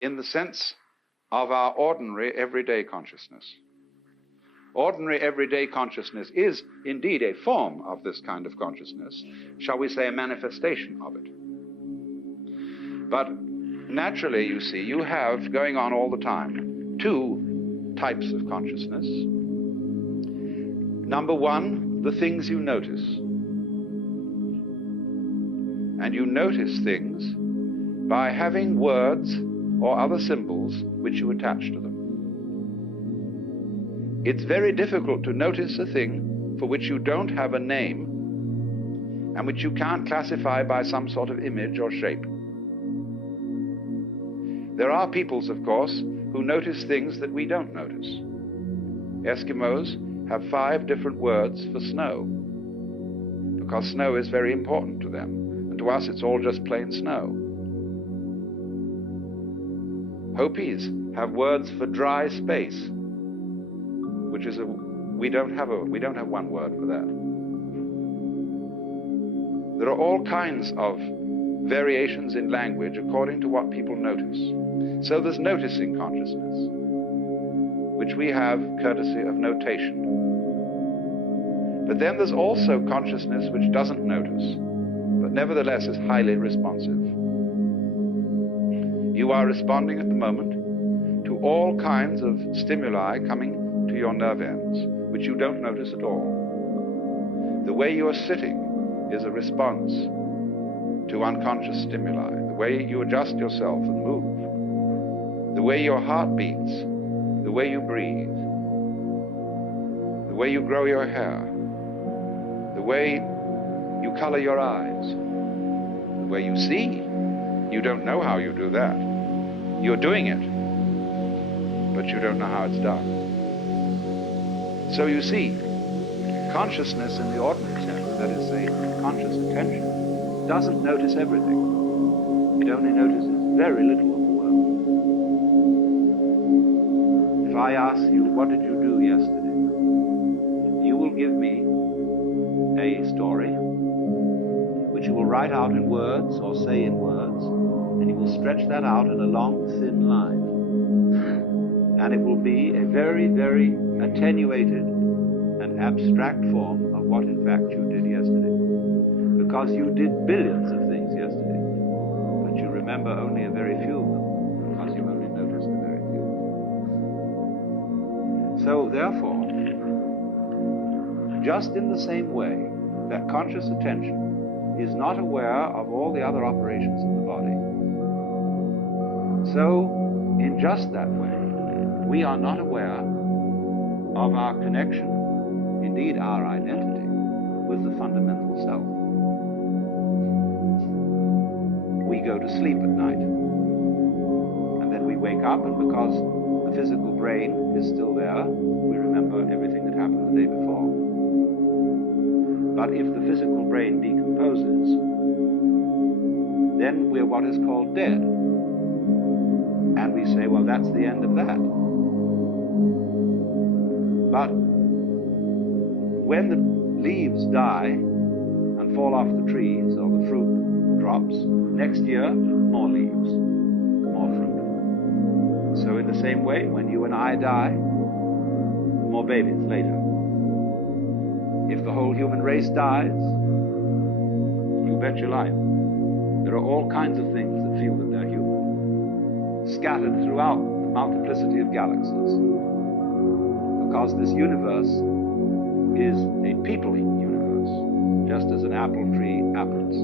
in the sense of our ordinary everyday consciousness. Ordinary everyday consciousness is indeed a form of this kind of consciousness, shall we say a manifestation of it. But naturally, you see, you have going on all the time two types of consciousness. Number one, the things you notice. And you notice things by having words or other symbols which you attach to them. It's very difficult to notice a thing for which you don't have a name and which you can't classify by some sort of image or shape. There are peoples, of course, who notice things that we don't notice. Eskimos have 5 different words for snow, because snow is very important to them, and to us it's all just plain snow. Hopis have words for dry space, which is we don't have one word for that. There are all kinds of variations in language according to what people notice. So there's noticing consciousness, which we have courtesy of notation. But then there's also consciousness which doesn't notice, but nevertheless is highly responsive. You are responding at the moment to all kinds of stimuli coming to your nerve ends, which you don't notice at all. The way you are sitting is a response to unconscious stimuli. The way you adjust yourself and move, the way your heart beats, the way you breathe, the way you grow your hair, the way you color your eyes, the way you see. You don't know how you do that. You're doing it, but you don't know how it's done. So you see, consciousness in the ordinary sense, that is, say, conscious attention, doesn't notice everything. It only notices very little of the world. If I ask you, what did you do yesterday? You will give me a story, which you will write out in words or say in words, and you will stretch that out in a long, thin line. And it will be a very, very attenuated and abstract form of what in fact you did yesterday. Because you did billions of things yesterday, but you remember only a very few of them, because you only noticed a very few. So therefore, just in the same way that conscious attention is not aware of all the other operations of the body, so in just that way, we are not aware of our connection, indeed our identity, with the fundamental self. We go to sleep at night, and then we wake up, and because the physical brain is still there, we remember everything that happened the day before. But if the physical brain decomposes, then we're what is called dead. And we say, well, that's the end of that. But when the leaves die and fall off the trees, or the fruit drops, next year, more leaves, more fruit. So in the same way, when you and I die, more babies later. If the whole human race dies, you bet your life. There are all kinds of things that feel that they're human, scattered throughout the multiplicity of galaxies. Because this universe is a people universe, just as an apple tree apples.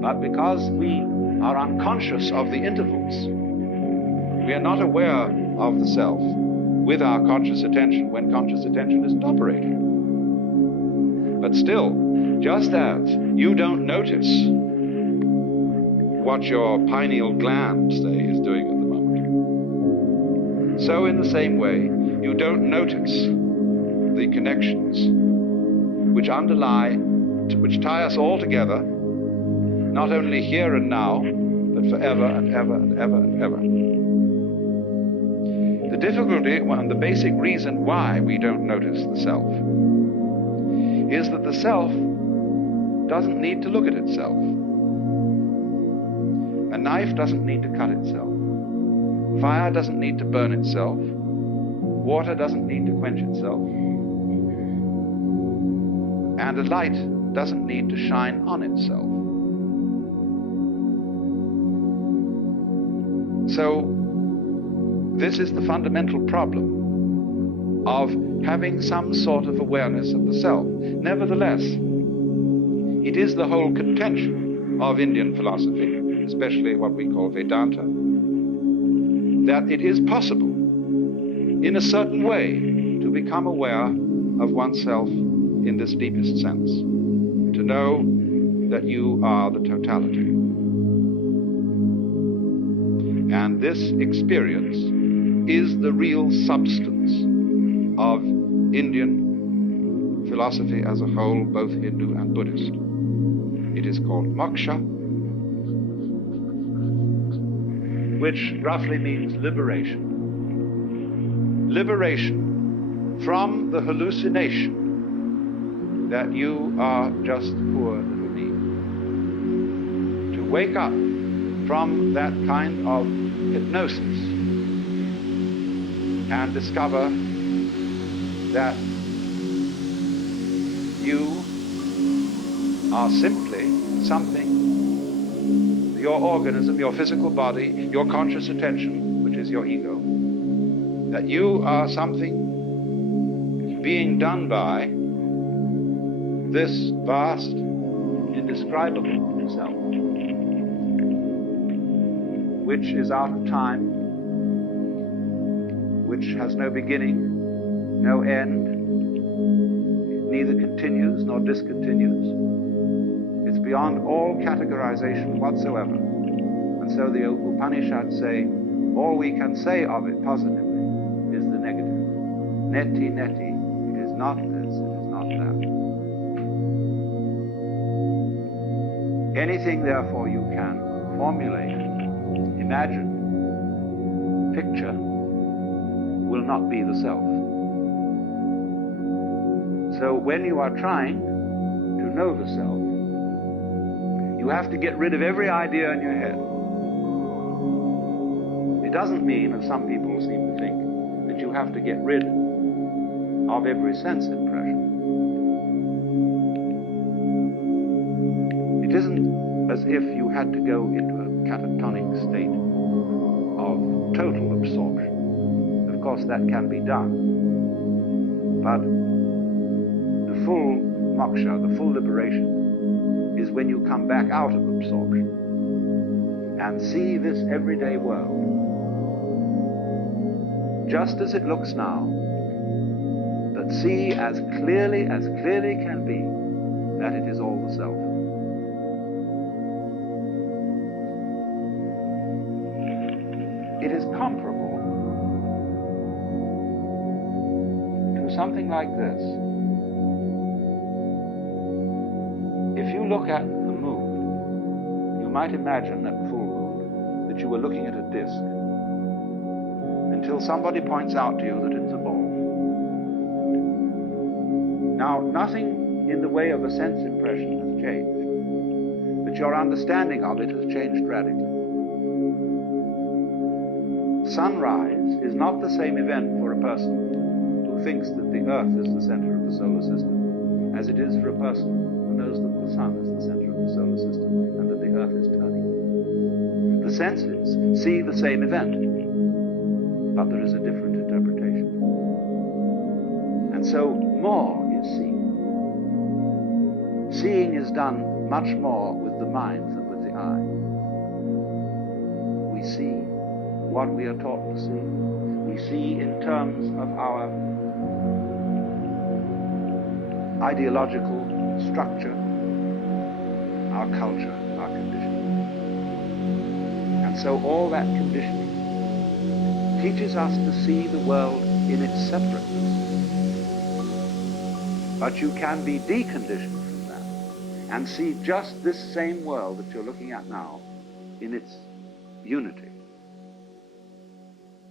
But because we are unconscious of the intervals, we are not aware of the self with our conscious attention when conscious attention isn't operating. But still, just as you don't notice what your pineal gland, say, is doing at the moment, so in the same way, you don't notice the connections which underlie, which tie us all together, not only here and now, but forever and ever and ever and ever. The difficulty, and the basic reason why we don't notice the self, is that the self doesn't need to look at itself. A knife doesn't need to cut itself. Fire doesn't need to burn itself. Water doesn't need to quench itself. And a light doesn't need to shine on itself. So, this is the fundamental problem of having some sort of awareness of the self. Nevertheless, it is the whole contention of Indian philosophy, especially what we call Vedanta, that it is possible, in a certain way, to become aware of oneself in this deepest sense, to know that you are the totality. And this experience is the real substance of Indian philosophy as a whole, both Hindu and Buddhist. It is called moksha, which roughly means liberation. Liberation from the hallucination that you are just poor little me. To wake up from that kind of hypnosis and discover that you are simply something, your organism, your physical body, your conscious attention, which is your ego, that you are something being done by this vast, indescribable self, which is out of time, which has no beginning, no end, neither continues nor discontinues. It's beyond all categorization whatsoever. And so the Upanishads say, all we can say of it positively is the negative. Neti, neti, it is not this, it is not that. Anything, therefore, you can formulate, imagine, picture, will not be the self. So when you are trying to know the self, you have to get rid of every idea in your head. It doesn't mean, as some people seem to think, that you have to get rid of every sense impression. It isn't as if you had to go into a catatonic state of total absorption. Of course, that can be done. But the full moksha, the full liberation, is when you come back out of absorption and see this everyday world just as it looks now, but see as clearly can be that it is all the self. It is comparable to something like this. If you look at the moon, you might imagine at full moon that you were looking at a disk until somebody points out to you that it's a ball. Now, nothing in the way of a sense impression has changed, but your understanding of it has changed radically. Sunrise is not the same event for a person who thinks that the Earth is the center of the solar system as it is for a person who knows that the sun is the center of the solar system and that the Earth is turning. The senses see the same event, but there is a different interpretation. And so more is seen. Seeing is done much more with the mind than with the eye. We see what we are taught to see. We see in terms of our ideological structure, our culture, our conditioning. And so all that conditioning teaches us to see the world in its separateness. But you can be deconditioned from that and see just this same world that you're looking at now in its unity.